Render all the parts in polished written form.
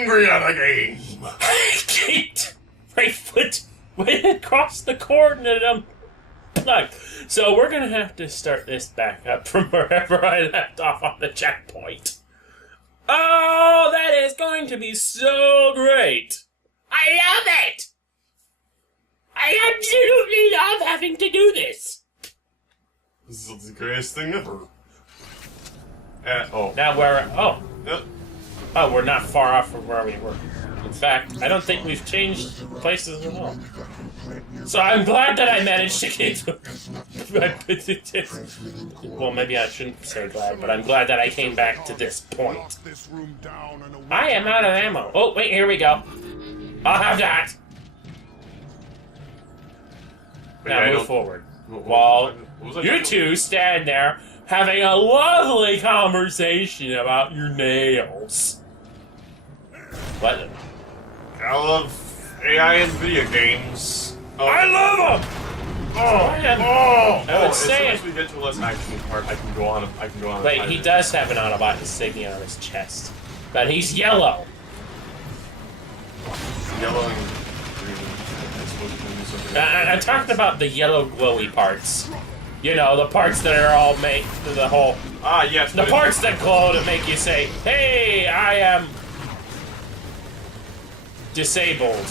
angry at the game. My foot went across the coordinate. I'm plugged. So we're gonna have to start this back up from wherever I left off on the checkpoint. Oh, that is going to be so great! I love it! I absolutely love having to do this! This is the greatest thing ever. Now we're not far off from where we were. In fact, I don't think we've changed places at all. So I'm glad that I managed to get well, maybe I shouldn't say glad, but I'm glad that I came back to this point. I am out of ammo. Oh, wait, here we go. I'll have that. Now move forward. While you two stand there having a lovely conversation about your nails. What? I love AI in video games. Oh. I love them! I would say as soon as we get to a less action part, I can go on. Wait, he does have an Autobot insignia on his chest. But he's yellow. Yellow and green. I'm talking about the yellow glowy parts. You know, the parts that are all made to the whole... Ah, yes. The parts that glow to make you say, hey, I am... disabled.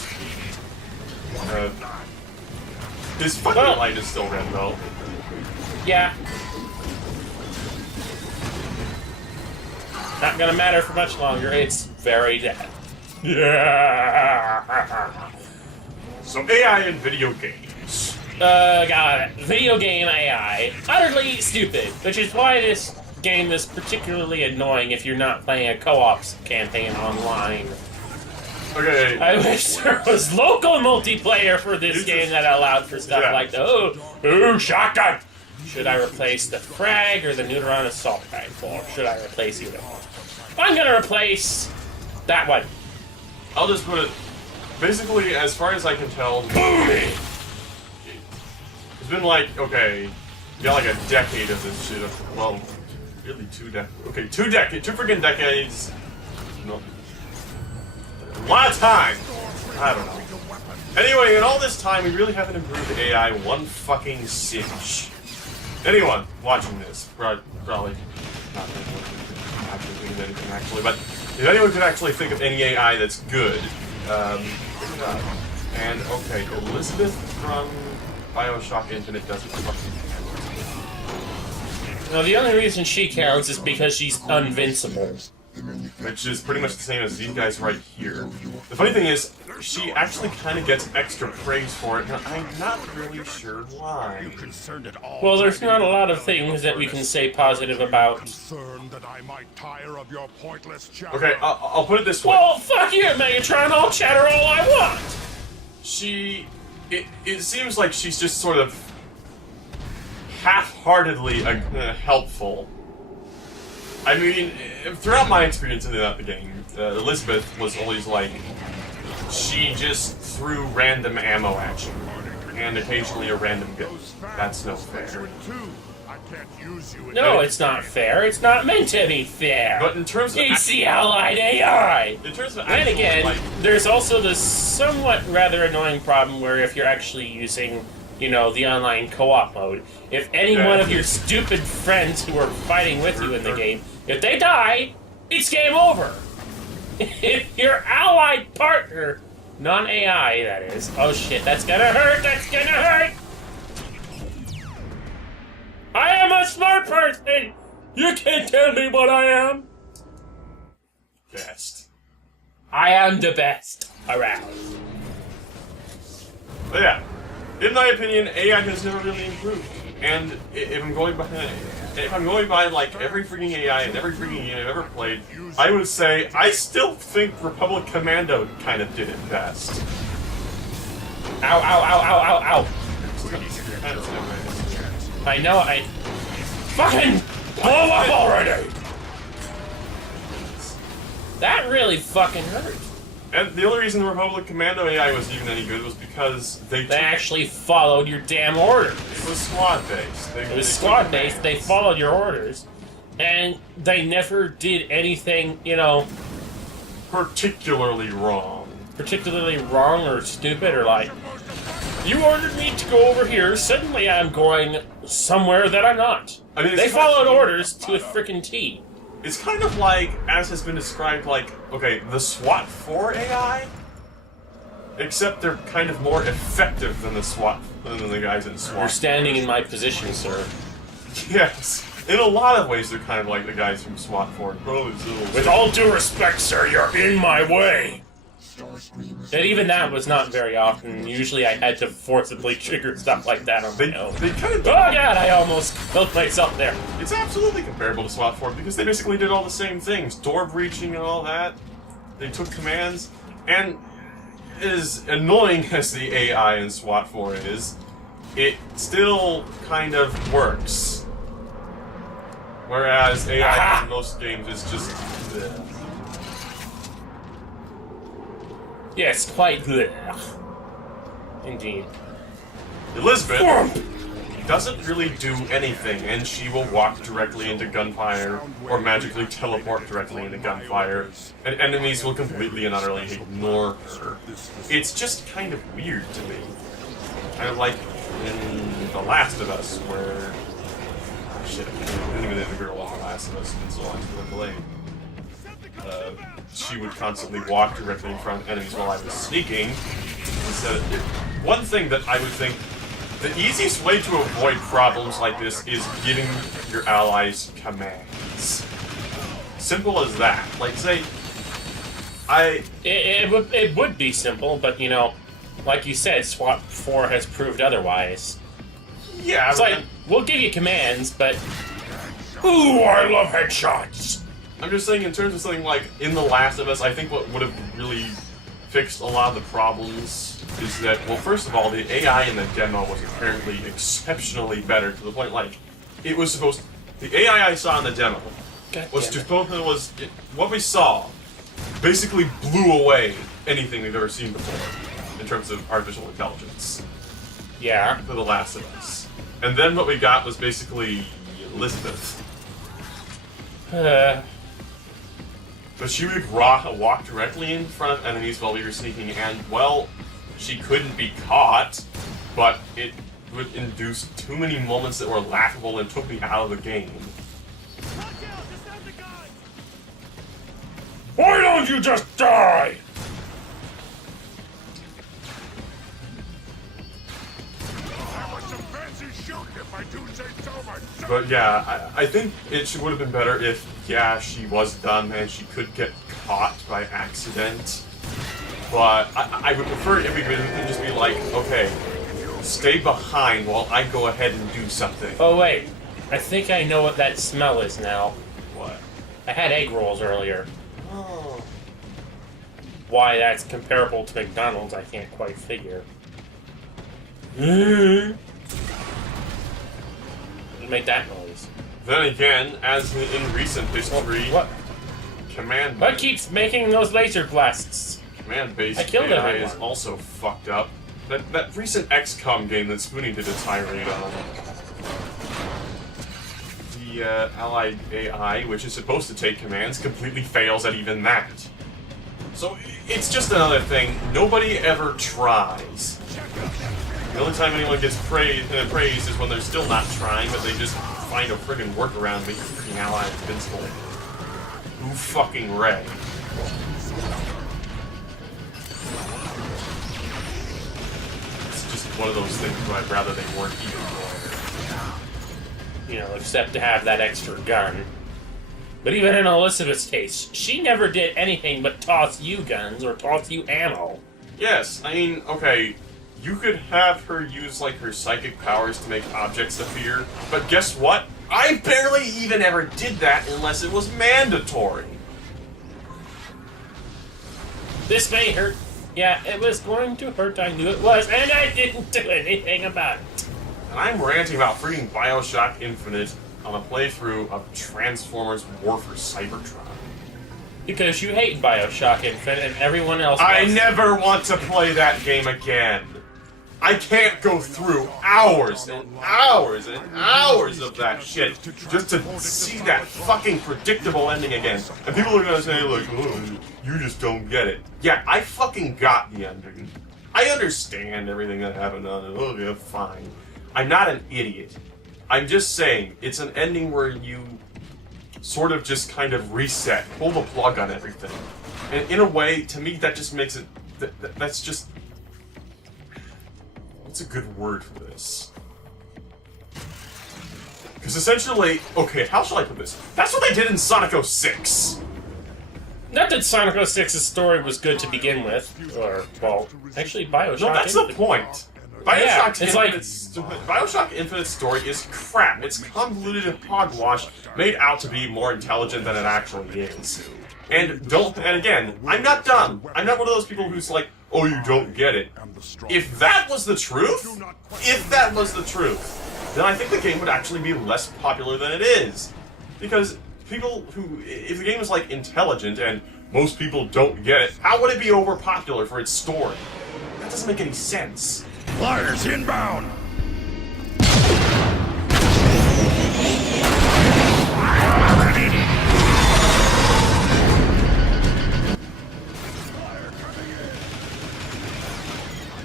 This fucking light is still red, though. Yeah. Not gonna matter for much longer. It's very dead. Yeah. So AI in video games. Got it. Video game AI. Utterly stupid, which is why this game is particularly annoying if you're not playing a co-op campaign online. Okay. I wish there was local multiplayer for this game that allowed for stuff like the shotgun! Should I replace the frag or the neutron assault rifle? Or should I replace either one? I'm gonna replace that one. I'll just put it... Basically, as far as I can tell... Boomy! It's been like, okay... You got like a decade of this shit. Well, really 2 decades. Okay, 2 decades. 2 freaking decades. No. A lot of time! I don't know. Anyway, in all this time, we really haven't improved the AI one fucking cinch. Anyone watching this, probably not actually thinking of anything, actually, but if anyone could actually think of any AI that's good, bring it up. And, okay, Elizabeth from Bioshock Infinite doesn't fucking count. No, the only reason she counts is because she's invincible. Which is pretty much the same as these guys right here. The funny thing is, she actually kind of gets extra praise for it, and I'm not really sure why. Well, there's not a lot of things that we can say positive about. Okay, I'll put it this way. Well, fuck you, Megatron, I'll chatter all I want! It seems like she's just sort of half-heartedly helpful. I mean, throughout my experience in the game, Elizabeth was always like, she just threw random ammo at you, and occasionally a random gun. That's no fair. No, it's not fair. It's not meant to be fair. But in terms of... It's the allied AI! In terms of and actual, again, like, there's also this somewhat rather annoying problem where if you're actually using, you know, the online co-op mode, if any one of your stupid friends who are fighting with you in the game, if they die, it's game over. If your allied partner, non-AI that is, oh shit, that's gonna hurt, that's gonna hurt! I am a smart person! You can't tell me what I am! Best. I am the best around. But yeah, in my opinion, AI has never really improved. And if I'm going by like every freaking AI and every freaking game I've ever played, I would say I still think Republic Commando kind of did it best. Ow, ow, ow, ow, ow, ow. I know, I... Fucking blow up already! That really fucking hurt. And the only reason the Republic Commando AI was even any good was because they actually followed your damn orders. It was squad-based. It was squad-based, they followed your orders, and they never did anything, you know, particularly wrong. Particularly wrong or stupid or like, you ordered me to go over here, suddenly I'm going somewhere that I'm not. I mean, they followed orders to a frickin' T. It's kind of like, as has been described, like, okay, the SWAT 4 AI, except they're kind of more effective than the guys in SWAT. You're standing in my position, sir. Yes. In a lot of ways, they're kind of like the guys from SWAT 4. With all due respect, sir, you're in my way. And even that was not very often. Usually I had to forcibly trigger stuff like that on my own. They kind of... Oh god, I almost killed myself there. It's absolutely comparable to SWAT 4 because they basically did all the same things. Door breaching and all that. They took commands. And as annoying as the AI in SWAT 4 is, it still kind of works. Whereas AI in most games is just... bleh. Yes, quite good. Indeed. Elizabeth doesn't really do anything, and she will walk directly into gunfire, or magically teleport directly into gunfire, and enemies will completely and utterly ignore her. It's just kind of weird to me. Kind of like in The Last of Us, where... shit, I didn't even think the girl was The Last of Us, and so on, so delayed. She would constantly walk directly in front of enemies while I was sneaking. One thing that I would think, the easiest way to avoid problems like this is giving your allies commands. Simple as that. Like, say, It would be simple, but, you know, like you said, SWAT 4 has proved otherwise. Yeah, it's like, we'll give you commands, but... Ooh, I love headshots! I'm just saying, in terms of something like in The Last of Us, I think what would have really fixed a lot of the problems is that, well, first of all, the AI in the demo was apparently exceptionally better to the point, like, it was supposed... The AI I saw in the demo what we saw basically blew away anything we've ever seen before in terms of artificial intelligence. Yeah. For The Last of Us. And then what we got was basically Elizabeth. But she would walk directly in front of enemies while we were sneaking, and, well, she couldn't be caught, but it would induce too many moments that were laughable and took me out of the game. Why don't you just die? But yeah, I think it would have been better if, yeah, she was dumb and she could get caught by accident. But I would prefer if we could just be like, okay, stay behind while I go ahead and do something. Oh wait, I think I know what that smell is now. What? I had egg rolls earlier. Oh. Why that's comparable to McDonald's, I can't quite figure. Make that noise. Then again, as in recent history, What keeps making those laser blasts? Command-based AI is also fucked up. That recent XCOM game that Spoonie did a tirade on. The allied AI, which is supposed to take commands, completely fails at even that. So it's just another thing. Nobody ever tries. The only time anyone gets praised is when they're still not trying, but they just find a friggin' workaround to make your freaking ally invincible. Who fucking Ray? It's just one of those things where I'd rather they weren't even there. You know, except to have that extra gun. But even in Elizabeth's case, she never did anything but toss you guns or toss you ammo. Yes, I mean, okay, you could have her use, like, her psychic powers to make objects appear, but guess what? I barely even ever did that unless it was mandatory. This may hurt. Yeah, it was going to hurt, I knew it was, and I didn't do anything about it. And I'm ranting about freaking Bioshock Infinite on a playthrough of Transformers War for Cybertron. Because you hate Bioshock Infinite and everyone else I never want to play that game again. I can't go through hours and hours and hours of that shit just to see that fucking predictable ending again. And people are gonna say, like, oh, you just don't get it. Yeah, I fucking got the ending. I understand everything that happened on it. Oh, yeah, fine. I'm not an idiot. I'm just saying, it's an ending where you sort of just kind of reset, pull the plug on everything. And in a way, to me, that just makes it... That's just... What's a good word for this? Because essentially... Okay, how shall I put this? That's what they did in Sonic 06! Not that Sonic 06's story was good to begin with, or, well, actually Bioshock... No, that's the point! Bioshock Bioshock Infinite's story is crap. It's convoluted and hogwash, made out to be more intelligent than it actually is. And again, I'm not dumb. I'm not one of those people who's like, oh, you don't get it. If that was the truth, then I think the game would actually be less popular than it is. Because people who, if the game is like intelligent and most people don't get it, how would it be overpopular for its story? That doesn't make any sense. Flyers inbound!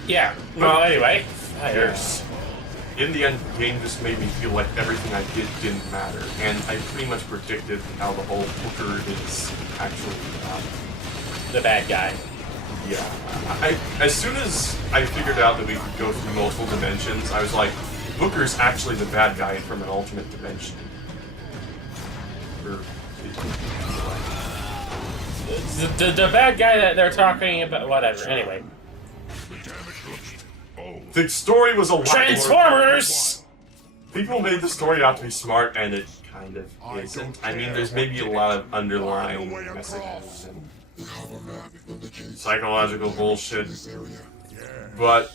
Yeah, well, anyway, fires. In the end, the game just made me feel like everything I did didn't matter, and I pretty much predicted how the whole Booker is actually The bad guy. Yeah. As soon as I figured out that we could go through multiple dimensions, I was like, Booker's actually the bad guy from an alternate dimension. The bad guy that they're talking about, whatever, anyway. The story was a lot Transformers! People made the story out to be smart, and it kind of isn't. I mean, there's maybe a lot of underlying messages and psychological bullshit, but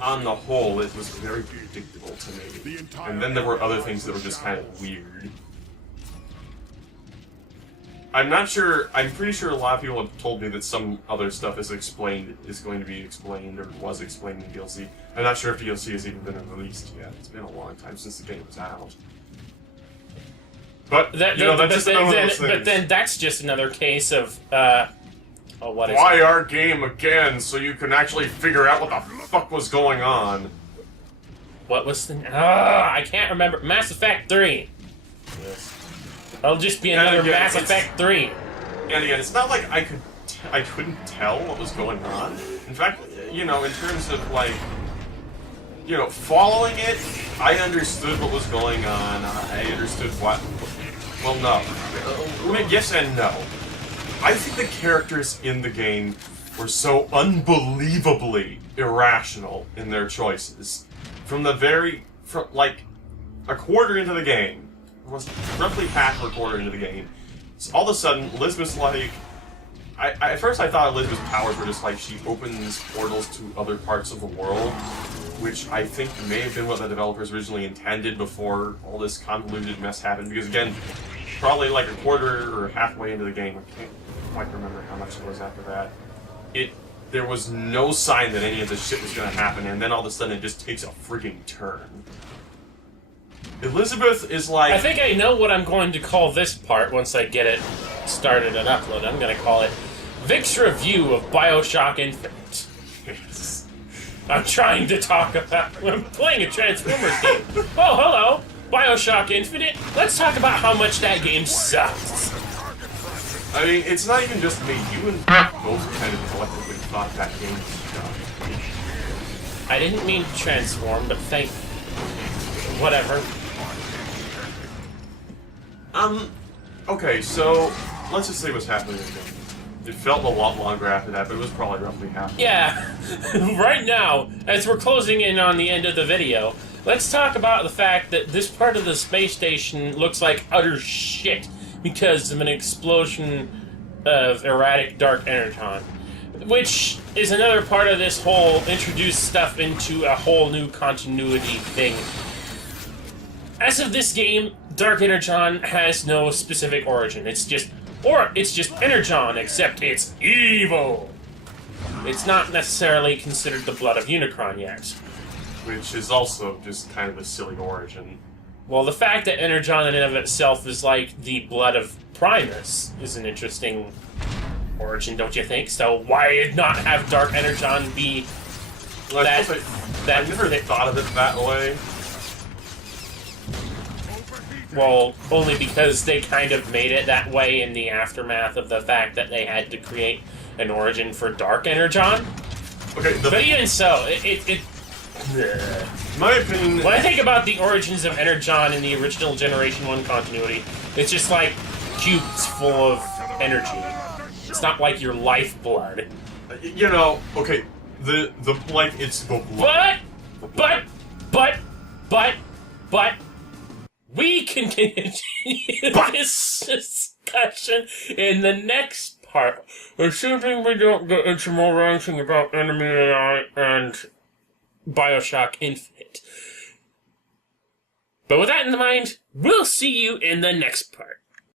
on the whole, it was very predictable to me. And then there were other things that were just kind of weird. I'm not sure, I'm pretty sure a lot of people have told me that some other stuff is going to be explained, or was explained in DLC. I'm not sure if DLC has even been released yet. It's been a long time since the game was out. But, but then that's just another case of, why our game again, so you can actually figure out what the fuck was going on. What was the... I can't remember. Mass Effect 3. Yes. It'll just be another Mass Effect 3. And again, it's not like I couldn't tell what was going on. In fact, you know, in terms of, like, you know, following it, I understood what was going on. I understood what... Well, no. Yes and no. I think the characters in the game were so unbelievably irrational in their choices. From like, a quarter into the game, was roughly half a quarter into the game, so all of a sudden, Elizabeth's like... at first I thought Elizabeth's powers were just like, she opens portals to other parts of the world, which I think may have been what the developers originally intended before all this convoluted mess happened, because again, probably like a quarter or halfway into the game, I can't quite remember how much it was after that, there was no sign that any of this shit was going to happen, and then all of a sudden it just takes a frigging turn. Elizabeth is like... I think I know what I'm going to call this part once I get it started and uploaded. I'm going to call it Vic's review of Bioshock Infinite. Yes. I'm trying to talk about... I'm playing a Transformers game. Oh, hello! Bioshock Infinite. Let's talk about how much that game sucks. I mean, it's not even just me. You and both kind of collectively thought that game sucked. I didn't mean to transform, but thank... Whatever. Okay, so, let's just say what's happening in the game. It felt a lot longer after that, but it was probably roughly half. Yeah. Right now, as we're closing in on the end of the video, let's talk about the fact that this part of the space station looks like utter shit because of an explosion of erratic dark energon, which is another part of this whole introduce stuff into a whole new continuity thing. As of this game, Dark Energon has no specific origin. It's just Energon, except it's evil. It's not necessarily considered the blood of Unicron yet. which is also just kind of a silly origin. Well, the fact that Energon in and of itself is like the blood of Primus is an interesting origin, don't you think? So why not have Dark Energon be Well, I never that thought of it that way. Well, only because they kind of made it that way in the aftermath of the fact that they had to create an origin for Dark Energon. Okay, But even so, in my opinion, when I think about the origins of Energon in the original Generation 1 continuity, it's just like cubes full of energy. It's not like your lifeblood. you know, okay, the like it's the blood. But, we can continue this discussion in the next part. Assuming we don't get into more ranting about Enemy AI and Bioshock Infinite. But with that in mind, we'll see you in the next part.